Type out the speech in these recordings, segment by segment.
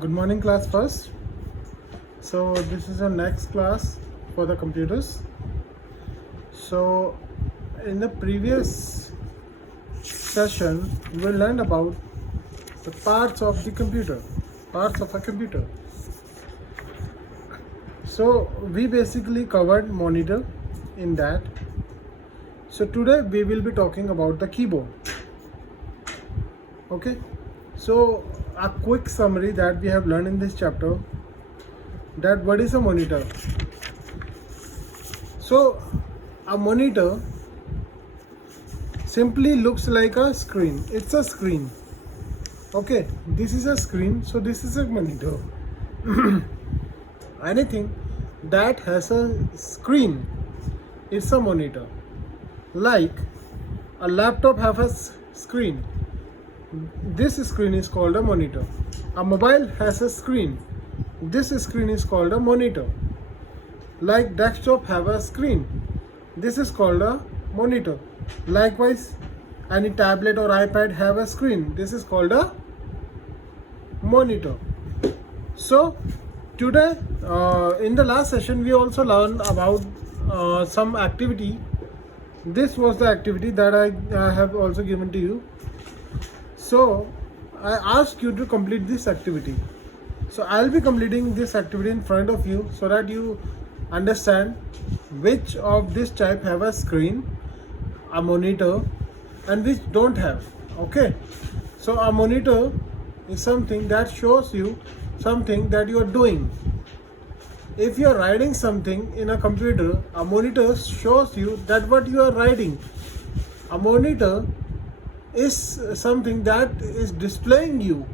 Good morning, class first. So this is our next class for the computers. So in the previous session, we learned about the parts of the computer, parts of a computer. So we basically covered monitor in that. So today we will be talking about the keyboard. Okay. So a quick summary that we have learned in this chapter, that what is a monitor. So a monitor simply looks like a screen. It's a screen. Okay, this is a screen, so this is a monitor. Anything that has a screen, it's a monitor. Like a laptop have a screen. This screen is called a monitor. A mobile has a screen. This screen is called a monitor. Like desktop have a screen. This is called a monitor. Likewise, any tablet or iPad have a screen. This is called a monitor. So today, in the last session, we also learned about some activity. This was the activity that I have also given to you. So I ask you to complete this activity. So I'll be completing this activity in front of you so that you understand which of this type have a screen, a monitor, and which don't have. Okay. So a monitor is something that shows you something that you are doing. If you are writing something in a computer, a monitor shows you that what you are writing. A monitor is something that is displaying you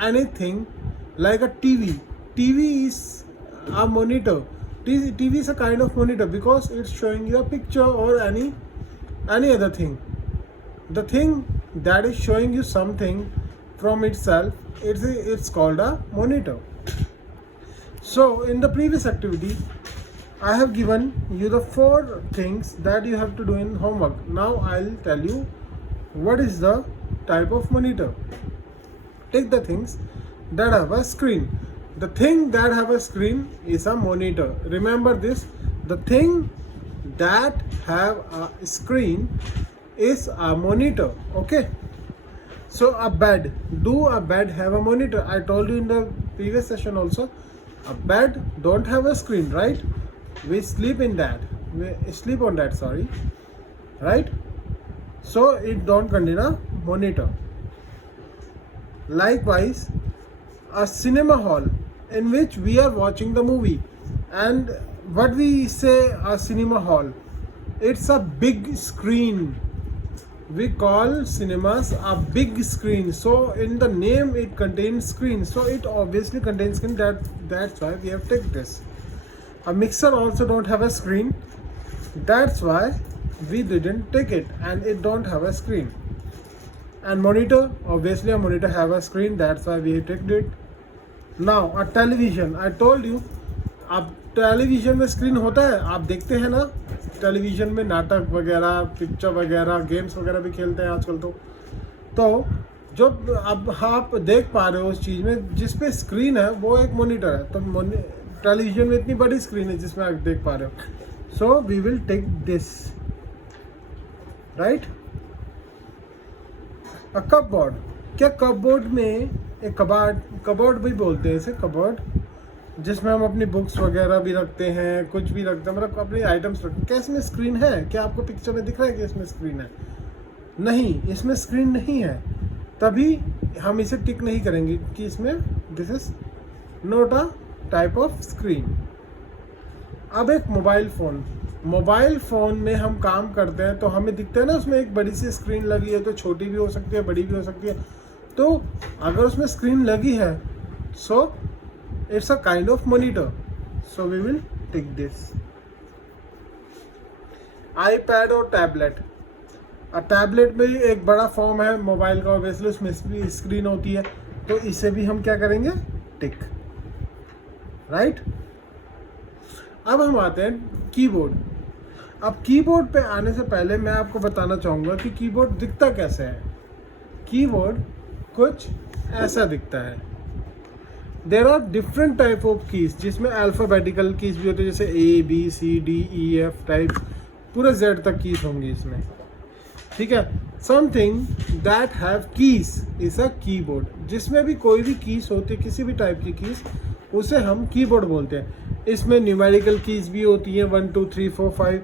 anything, like a TV. TV is a monitor. TV is a kind of monitor because it's showing you a picture or any other thing. The thing that is showing you something from itself, it's called a monitor. So in the previous activity, I have given you the 4 things that you have to do in homework. Now I'll tell you what is the type of monitor. Take the things that have a screen. The thing that have a screen is a monitor. Remember this, the thing that have a screen is a monitor. Okay. So a bed, do a bed have a monitor? I told you in the previous session also, a bed don't have a screen, right? We sleep on that, sorry, right? So it don't contain a monitor. Likewise, a cinema hall in which we are watching the movie. And what we say a cinema hall, it's a big screen. We call cinemas a big screen. So in the name it contains screen. So it obviously contains screen. That's why we have taken this. A mixer also don't have a screen. That's why we didn't take it, and it don't have a screen. And monitor, obviously a monitor have a screen, that's why we took it. Now a television, I told you, अब television में screen होता है, आप देखते हैं ना television में नाटक वगैरह, पिक्चर वगैरह, गेम्स वगैरह भी खेलते हैं आजकल। तो जो अब आप देख पा रहे हो उस चीज़ में जिस पे स्क्रीन है वो एक मॉनिटर है। तो टेलीविजन में इतनी बड़ी स्क्रीन है जिसमें आप देख पा रहे हो। So we will take this, right. A cupboard, क्या कपबोर्ड में एक कबर्ड भी बोलते हैं इसे, कबर्ड, जिसमें हम अपनी बुक्स वगैरह भी रखते हैं, कुछ भी रखते हैं, मतलब अपने आइटम्स रखते हैं। क्या इसमें स्क्रीन है? क्या आपको पिक्चर में दिख रहा है कि इसमें स्क्रीन है? नहीं, इसमें स्क्रीन नहीं है, तभी हम इसे टिक नहीं करेंगे कि इसमें this is not a type of screen. अब एक मोबाइल फ़ोन में हम काम करते हैं तो हमें दिखता है ना उसमें एक बड़ी सी स्क्रीन लगी है, तो छोटी भी हो सकती है, बड़ी भी हो सकती है। तो अगर उसमें स्क्रीन लगी है, so it's a kind of monitor. So we will take this. IPad और टैबलेट, टैबलेट में एक बड़ा फॉर्म है मोबाइल का, ऑब्वियसली उसमें भी स्क्रीन होती है, तो इसे भी हम क्या करेंगे? टिक, राइट। अब हम आते हैं कीबोर्ड। अब कीबोर्ड पे आने से पहले मैं आपको बताना चाहूँगा कि कीबोर्ड दिखता कैसे है। कीबोर्ड कुछ ऐसा दिखता है। There are different type of keys, जिसमें अल्फ़ाबेटिकल कीज भी होते हैं, जैसे ABCDEF टाइप पूरे Z तक कीज होंगी इसमें, ठीक है। Something that have keys is a keyboard, जिसमें भी कोई भी कीज होती है, किसी भी टाइप की कीज, उसे हम कीबोर्ड बोलते हैं। इसमें न्यूमेरिकल कीज भी होती हैं 1 2 3 4 5,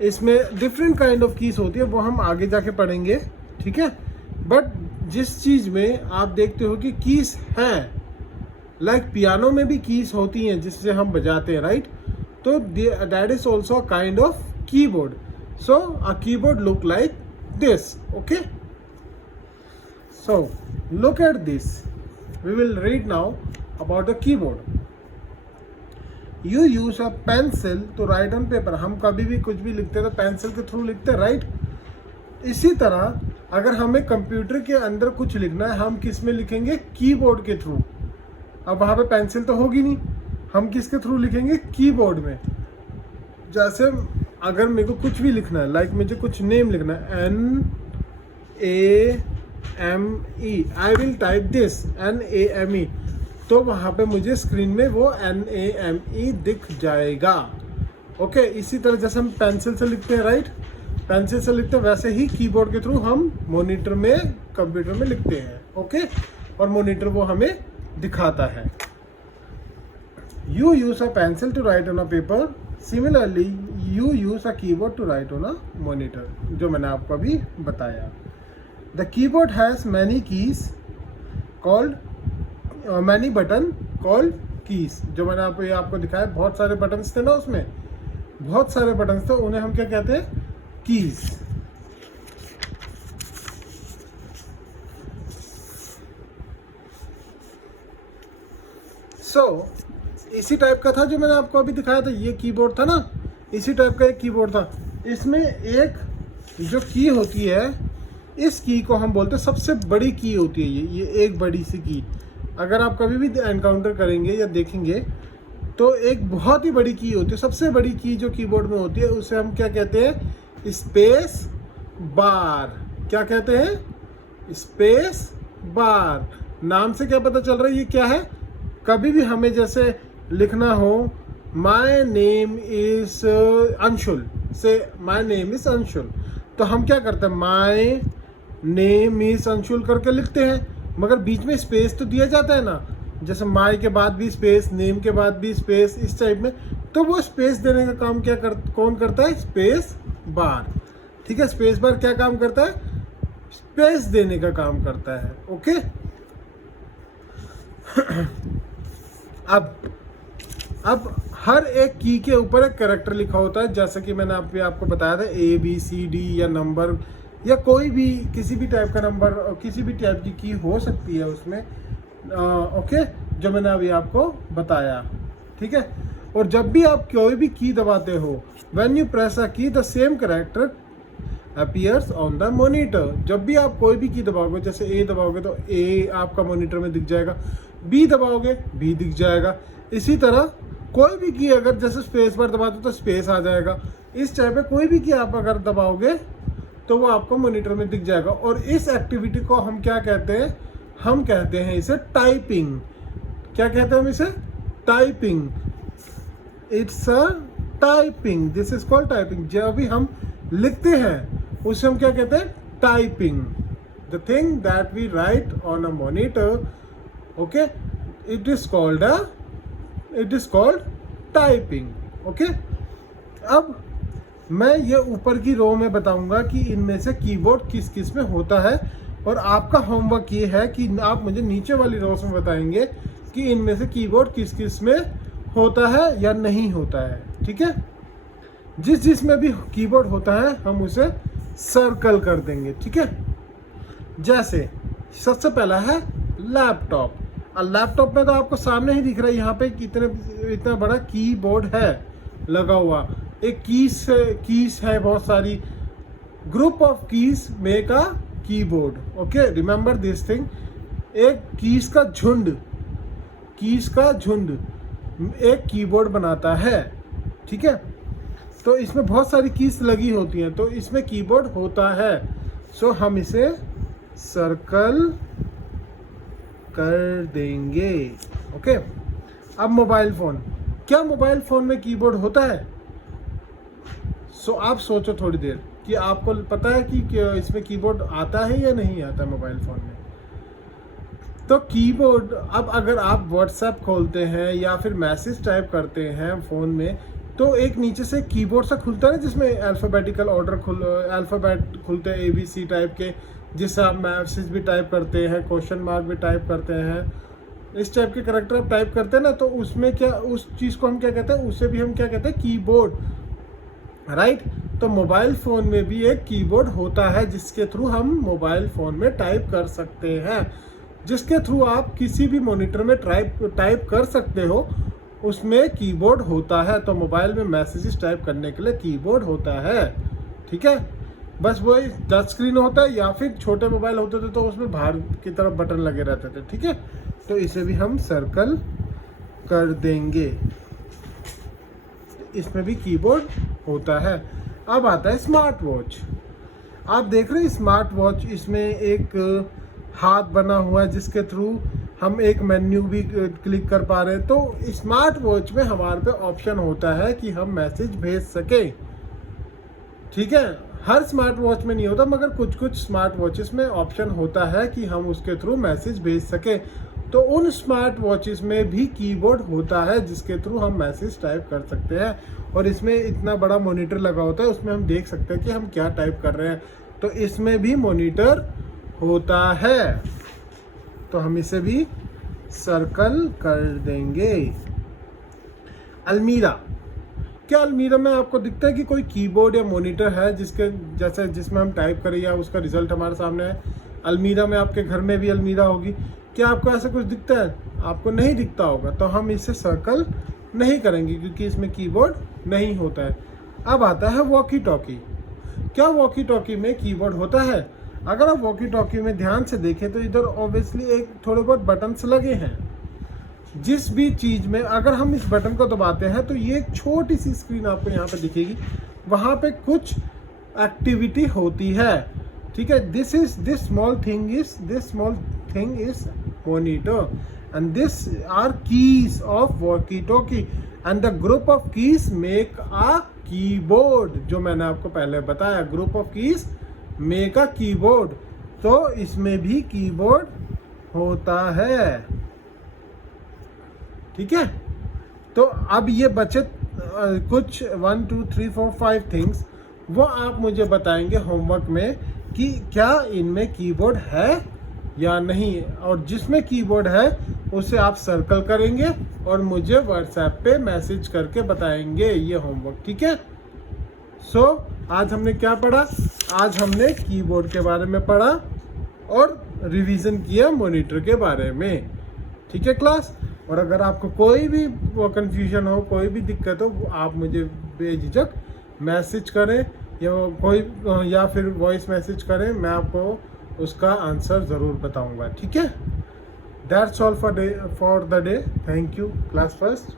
इसमें डिफरेंट काइंड ऑफ कीज होती है, वो हम आगे जाके पढ़ेंगे, ठीक है। बट जिस चीज़ में आप देखते हो कि कीज हैं, लाइक पियानो में भी कीज होती हैं जिससे हम बजाते हैं, राइट, तो that is also a kind of keyboard. So a keyboard look like this, okay? So look at this, we will read now about the keyboard. You use a pencil to write on paper, हम कभी भी कुछ भी लिखते हैं तो pencil के through लिखते हैं, राइट। इसी तरह अगर हमें कंप्यूटर के अंदर कुछ लिखना है, हम किस में लिखेंगे? कीबोर्ड के थ्रू। अब वहाँ पे पेंसिल तो होगी नहीं, हम किसके थ्रू लिखेंगे? कीबोर्ड में। जैसे अगर मेरे को कुछ भी लिखना है, लाइक मुझे कुछ नेम लिखना है, NAME, I will type this NAME, तो वहाँ पे मुझे स्क्रीन में वो NAME दिख जाएगा, ओके। इसी तरह जैसे हम पेंसिल से लिखते हैं, राइट, पेंसिल से लिखते हैं, वैसे ही कीबोर्ड के थ्रू हम मॉनिटर में, कंप्यूटर में लिखते हैं, ओके, और मॉनिटर वो हमें दिखाता है। You use a pencil to write on a paper. Similarly, you use a keyboard to write on a monitor, जो मैंने आपको अभी बताया। The keyboard has many keys called many button called keys, जो मैंने आपको दिखाया, बहुत सारे बटन्स थे ना उसमें, बहुत सारे बटन्स थे, उन्हें हम क्या कहते हैं? कीज। सो इसी टाइप का था जो मैंने आपको अभी दिखाया था, ये कीबोर्ड था ना, इसी टाइप का एक कीबोर्ड था। इसमें एक जो की होती है, इस की को हम बोलते हैं सबसे बड़ी की होती है, ये एक बड़ी सी की। अगर आप कभी भी एनकाउंटर करेंगे या देखेंगे तो एक बहुत ही बड़ी की होती है, सबसे बड़ी की जो कीबोर्ड में होती है, उसे हम क्या कहते हैं? Space bar. क्या कहते हैं? Space bar. नाम से क्या पता चल रहा है ये क्या है? कभी भी हमें जैसे लिखना हो, माई नेम इज अंशुल, से माई नेम इज अंशुल, तो हम क्या करते हैं? माई नेम इज अंशुल करके लिखते हैं, मगर बीच में स्पेस तो दिया जाता है ना, जैसे माई के बाद भी स्पेस, नेम के बाद भी स्पेस, इस टाइप में। तो वो स्पेस देने का काम कौन करता है? स्पेस बार, ठीक है। स्पेस बार क्या काम करता है? स्पेस देने का काम करता है, ओके। अब हर एक की के ऊपर एक कैरेक्टर लिखा होता है, जैसे कि मैंने आपको बताया था, ABCD या नंबर या कोई भी किसी भी टाइप का नंबर, किसी भी टाइप की हो सकती है उसमें, ओके, जो मैंने अभी आपको बताया, ठीक है। और जब भी आप कोई भी की दबाते हो, व्हेन यू प्रेस अ की the same character appears on the monitor. जब भी आप कोई भी की दबाओगे, जैसे A दबाओगे तो A आपका मॉनिटर में दिख जाएगा, B दबाओगे B दिख जाएगा। इसी तरह कोई भी की अगर जैसे स्पेस बार दबाते हो तो स्पेस आ जाएगा। इस टाइप पे कोई भी की आप अगर दबाओगे तो वो आपको मॉनिटर में दिख जाएगा। और इस एक्टिविटी को हम क्या कहते हैं? हम कहते हैं इसे टाइपिंग। क्या कहते हैं हम इसे? Typing. It's a typing, this is called typing. जब भी हम लिखते हैं उसे हम क्या कहते हैं? Typing. The thing that we write on a monitor, okay, it is called typing, okay. अब मैं ये ऊपर की रो में बताऊंगा कि इनमें से कीबोर्ड किस किस में होता है, और आपका होमवर्क ये है कि आप मुझे नीचे वाली रोज में बताएंगे कि इनमें से कीबोर्ड किस किस में होता है या नहीं होता है, ठीक है। जिसमें भी कीबोर्ड होता है हम उसे सर्कल कर देंगे, ठीक है। जैसे सबसे पहला है लैपटॉप। लैपटॉप में तो आपको सामने ही दिख रहा है, यहाँ पे इतना बड़ा कीबोर्ड है लगा हुआ। एक कीज है बहुत सारी, group of keys make a keyboard, okay, remember this thing. एक कीज का झुंड एक कीबोर्ड बनाता है, ठीक है। तो इसमें बहुत सारी कीज लगी होती हैं, तो इसमें कीबोर्ड होता है। सो हम इसे सर्कल कर देंगे। ओके, अब मोबाइल फ़ोन, क्या मोबाइल फ़ोन में कीबोर्ड होता है? सो आप सोचो थोड़ी देर कि आपको पता है कि इसमें कीबोर्ड आता है या नहीं आता मोबाइल फ़ोन में। तो कीबोर्ड, अब अगर आप व्हाट्सएप खोलते हैं या फिर मैसेज टाइप करते हैं फ़ोन में, तो एक नीचे से कीबोर्ड सा खुलता है ना, जिसमें अल्फ़ाबेटिकल ऑर्डर अल्फ़ाबेट खुलते हैं ABC टाइप के, जिससे आप मैसेज भी टाइप करते हैं, क्वेश्चन मार्क भी टाइप करते हैं, इस टाइप के करैक्टर आप टाइप करते हैं ना, तो उसमें क्या, उस चीज़ को हम क्या कहते हैं, उसे भी हम क्या कहते हैं, कीबोर्ड, राइट। तो मोबाइल फ़ोन में भी एक कीबोर्ड होता है जिसके थ्रू हम मोबाइल फ़ोन में टाइप कर सकते हैं, जिसके थ्रू आप किसी भी मॉनिटर में टाइप कर सकते हो, उसमें कीबोर्ड होता है। तो मोबाइल में मैसेजेस टाइप करने के लिए कीबोर्ड होता है, ठीक है। बस वही टच स्क्रीन होता है, या फिर छोटे मोबाइल होते थे तो उसमें बाहर की तरफ बटन लगे रहते थे, ठीक है। तो इसे भी हम सर्कल कर देंगे, इसमें भी कीबोर्ड होता है। अब आता है स्मार्ट वॉच। आप देख रहे हैं स्मार्ट वॉच, इसमें एक हाथ बना हुआ है जिसके थ्रू हम एक मेन्यू भी क्लिक कर पा रहे हैं। तो स्मार्ट वॉच में हमारे पे ऑप्शन होता है कि हम मैसेज भेज सकें, ठीक है। हर स्मार्ट वॉच में नहीं होता, मगर कुछ कुछ स्मार्ट वॉचेस में ऑप्शन होता है कि हम उसके थ्रू मैसेज भेज सकें। तो उन स्मार्ट वॉचेस में भी कीबोर्ड होता है जिसके थ्रू हम मैसेज टाइप कर सकते हैं, और इसमें इतना बड़ा मॉनिटर लगा होता है, उसमें हम देख सकते हैं कि हम क्या टाइप कर रहे हैं। तो इसमें भी मॉनिटर होता है, तो हम इसे भी सर्कल कर देंगे। अलमीरा, क्या अलमीरा में आपको दिखता है कि कोई कीबोर्ड या मॉनिटर है जिसके जैसे जिसमें हम टाइप करें या उसका रिजल्ट हमारे सामने है? अलमीरा में, आपके घर में भी अलमीरा होगी, क्या आपको ऐसा कुछ दिखता है? आपको नहीं दिखता होगा, तो हम इसे सर्कल नहीं करेंगे क्योंकि इसमें कीबोर्ड नहीं होता है। अब आता है वॉकी टॉकी। क्या वॉकी टॉकी में कीबोर्ड होता है? अगर आप वॉकी टॉकी में ध्यान से देखें तो इधर ऑब्वियसली एक थोड़े बहुत बटन्स लगे हैं। जिस भी चीज़ में अगर हम इस बटन को दबाते हैं तो ये एक छोटी सी स्क्रीन आपको यहाँ पे दिखेगी, वहाँ पे कुछ एक्टिविटी होती है, ठीक है। This small thing is monitor and this are keys of walkie talkie and the group of keys make a keyboard. जो मैंने आपको पहले बताया, group of keys make a keyboard. तो इसमें भी कीबोर्ड होता है, ठीक है। तो अब ये बचे कुछ 1 2 3 4 5 थिंग्स, वो आप मुझे बताएंगे होमवर्क में कि क्या इनमें कीबोर्ड है या नहीं, और जिसमें कीबोर्ड है उसे आप सर्कल करेंगे और मुझे व्हाट्सएप पे मैसेज करके बताएंगे ये होमवर्क, ठीक है। सो आज हमने क्या पढ़ा? आज हमने कीबोर्ड के बारे में पढ़ा और रिवीजन किया मॉनिटर के बारे में, ठीक है क्लास। और अगर आपको कोई भी कन्फ्यूजन हो, कोई भी दिक्कत हो, आप मुझे बेझिझक मैसेज करें या फिर वॉइस मैसेज करें, मैं आपको उसका आंसर ज़रूर बताऊंगा, ठीक है। That's all for the day. Thank you class first.